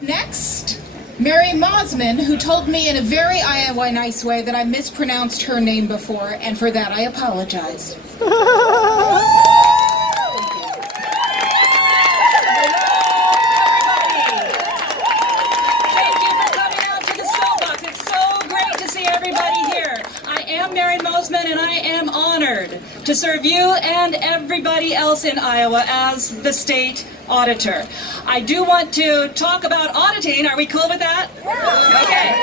Next, Mary Mosiman, who told me in a very Iowa nice way that I mispronounced her name before, and for that I apologize. Thank you for coming out to the SoapBox. It's so great to see everybody here. I am Mary Mosiman, and I am honored to serve you and everybody else in Iowa as the State Auditor. I do want to talk about auditing. Are we cool with that? Okay.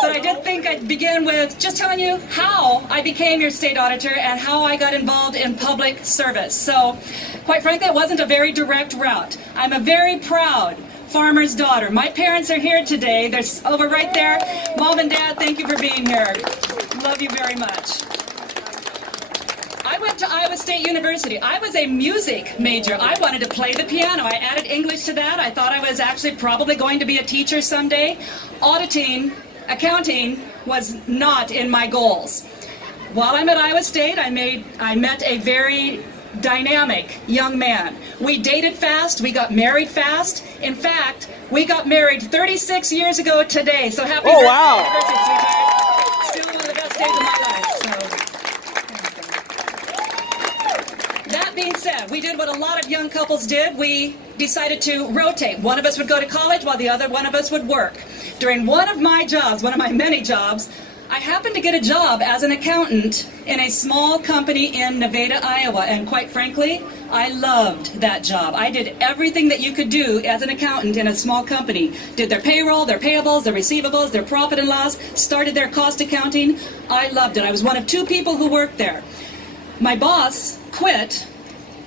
But I did think I'd begin with just telling you how I became your State Auditor and how I got involved in public service. So, quite frankly, it wasn't a very direct route. I'm a very proud farmer's daughter. My parents are here today. They're over right there. Mom and Dad, thank you for being here. Love you very much. I went to Iowa State University. I was a music major. I wanted to play the piano. I added English to that. I thought I was actually probably going to be a teacher someday. Auditing, accounting was not in my goals. While I'm at Iowa State, I met a very dynamic young man. We dated fast. We got married fast. In fact, we got married 36 years ago today. So happy birthday, anniversary, sweetheart. Still one of the best days of my life. That being said, we did what a lot of young couples did. We decided to rotate. One of us would go to college while the other one of us would work. During one of my jobs, one of my many jobs, I happened to get a job as an accountant in a small company in Nevada, Iowa, and quite frankly, I loved that job. I did everything that you could do as an accountant in a small company. Did their payroll, their payables, their receivables, their profit and loss, started their cost accounting. I loved it. I was one of two people who worked there. My boss quit,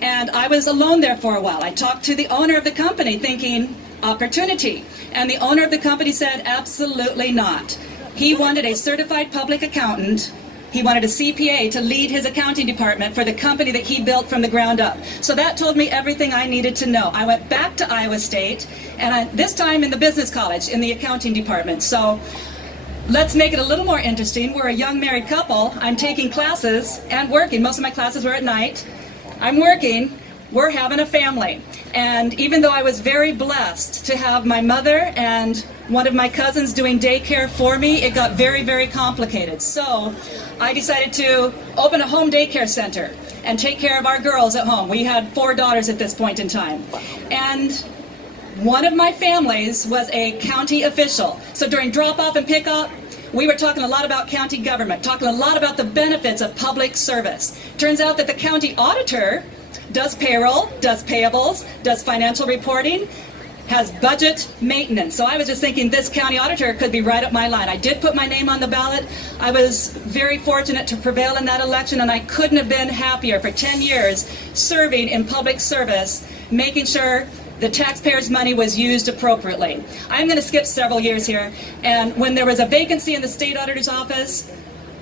and I was alone there for a while. I talked to the owner of the company thinking, opportunity. And the owner of the company said, absolutely not. He wanted a certified public accountant. He wanted a CPA to lead his accounting department for the company that he built from the ground up. So that told me everything I needed to know. I went back to Iowa State, and this time in the business college, in the accounting department. So let's make it a little more interesting. We're a young married couple. I'm taking classes and working. Most of my classes were at night. I'm working. We're having a family. And even though I was very blessed to have my mother and one of my cousins doing daycare for me, it got very, very complicated. So I decided to open a home daycare center and take care of our girls at home. We had 4 daughters at this point in time. And one of my families was a county official. So during drop-off and pick-up, we were talking a lot about county government, talking a lot about the benefits of public service. Turns out that the county auditor does payroll, does payables, does financial reporting, has budget maintenance. So I was just thinking this county auditor could be right up my line. I did put my name on the ballot. I was very fortunate to prevail in that election, and I couldn't have been happier for 10 years serving in public service, making sure the taxpayers' money was used appropriately. I'm going to skip several years here, and when there was a vacancy in the state auditor's office,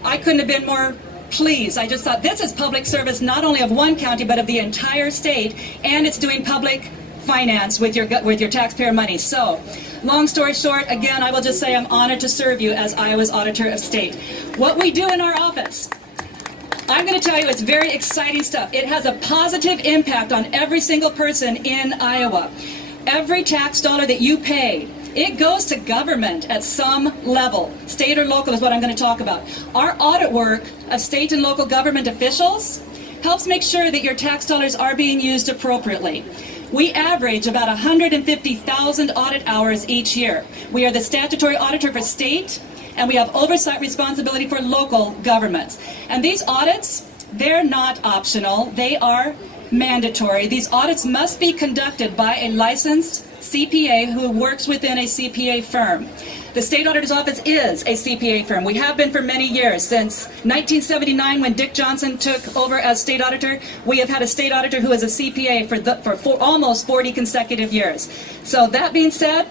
I couldn't have been more pleased. I just thought this is public service not only of one county but of the entire state, and it's doing public finance with your taxpayer money. So, long story short, again, I will just say I'm honored to serve you as Iowa's Auditor of State. What we do in our office, I'm going to tell you, it's very exciting stuff. It has a positive impact on every single person in Iowa. Every tax dollar that you pay, it goes to government at some level. State or local is what I'm going to talk about. Our audit work of state and local government officials helps make sure that your tax dollars are being used appropriately. We average about 150,000 audit hours each year. We are the statutory auditor for state, and we have oversight responsibility for local governments. And these audits, they're not optional. They are mandatory. These audits must be conducted by a licensed CPA who works within a CPA firm. The State Auditor's Office is a CPA firm. We have been for many years. Since 1979, when Dick Johnson took over as State Auditor, we have had a State Auditor who is a CPA for almost 40 consecutive years. So that being said,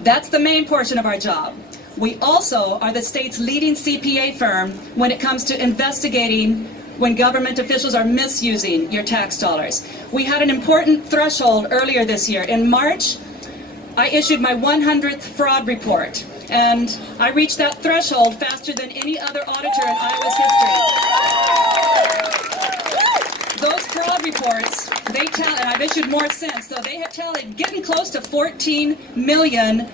that's the main portion of our job. We also are the state's leading CPA firm when it comes to investigating when government officials are misusing your tax dollars. We had an important threshold earlier this year. In March, I issued my 100th fraud report, and I reached that threshold faster than any other auditor in Iowa's history. Those fraud reports, they tell, and I've issued more since, so they have tallied getting close to $14 million.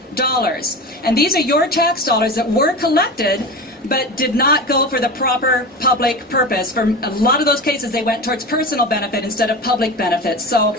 And these are your tax dollars that were collected but did not go for the proper public purpose. For a lot of those cases, they went towards personal benefit instead of public benefit. So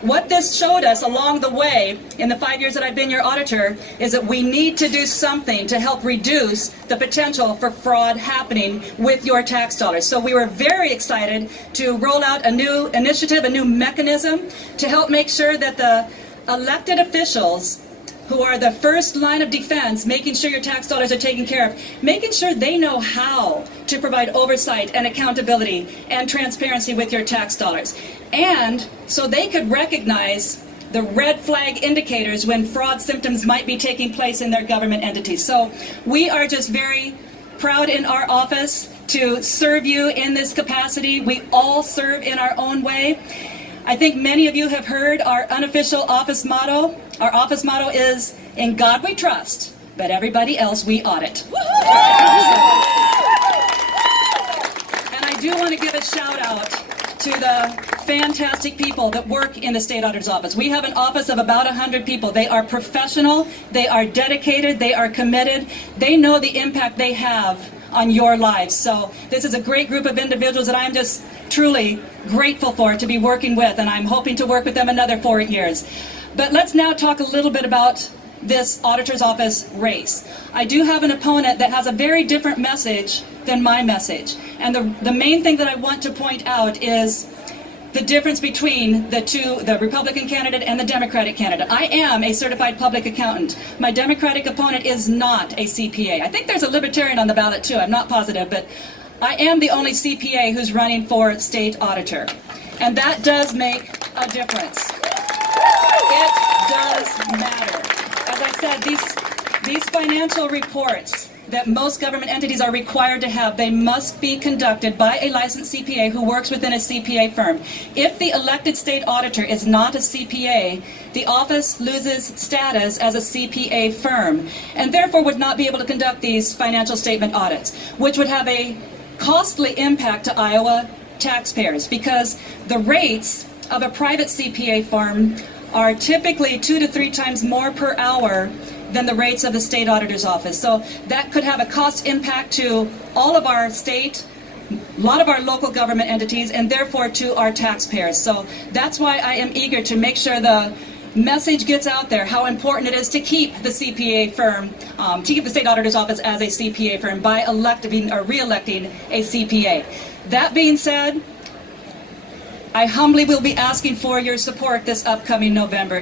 what this showed us along the way in the 5 years that I've been your auditor is that we need to do something to help reduce the potential for fraud happening with your tax dollars. So we were very excited to roll out a new initiative, a new mechanism to help make sure that the elected officials who are the first line of defense, making sure your tax dollars are taken care of, making sure they know how to provide oversight and accountability and transparency with your tax dollars. And so they could recognize the red flag indicators when fraud symptoms might be taking place in their government entities. So we are just very proud in our office to serve you in this capacity. We all serve in our own way. I think many of you have heard our unofficial office motto. Our office motto is, "In God we trust, but everybody else we audit." And I do want to give a shout out to the fantastic people that work in the State Auditor's office. We have an office of about 100 people. They are professional, they are dedicated, they are committed. They know the impact they have on your lives. So this is a great group of individuals that I'm just truly grateful for to be working with, and I'm hoping to work with them another 4 years. But let's now talk a little bit about this auditor's office race. I do have an opponent that has a very different message than my message. And the main thing that I want to point out is the difference between the Republican candidate and the Democratic candidate. I am a certified public accountant. My Democratic opponent is not a CPA. I think there's a Libertarian on the ballot too, I'm not positive, but I am the only CPA who's running for State Auditor. And that does make a difference. It does matter. As I said, these financial reports that most government entities are required to have, they must be conducted by a licensed CPA who works within a CPA firm. If the elected state auditor is not a CPA, the office loses status as a CPA firm and therefore would not be able to conduct these financial statement audits, which would have a costly impact to Iowa taxpayers because the rates of a private CPA firm are typically 2 to 3 times more per hour than the rates of the state auditor's office. So that could have a cost impact to all of our state, a lot of our local government entities, and therefore to our taxpayers. So that's why I am eager to make sure the message gets out there how important it is to keep the CPA firm, to keep the state auditor's office as a CPA firm by electing or re-electing a CPA. That being said, I humbly will be asking for your support this upcoming November.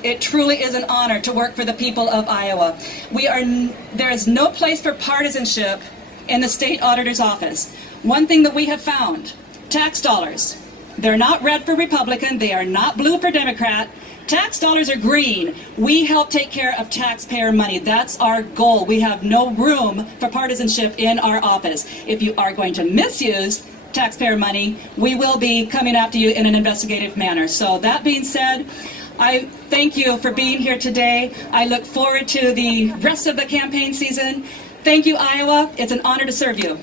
It truly is an honor to work for the people of Iowa. There is no place for partisanship in the state auditor's office. One thing that we have found, tax dollars, they're not red for Republican, they are not blue for Democrat. Tax dollars are green. We help take care of taxpayer money. That's our goal. We have no room for partisanship in our office. If you are going to misuse taxpayer money, we will be coming after you in an investigative manner. So that being said, I thank you for being here today. I look forward to the rest of the campaign season. Thank you, Iowa. It's an honor to serve you.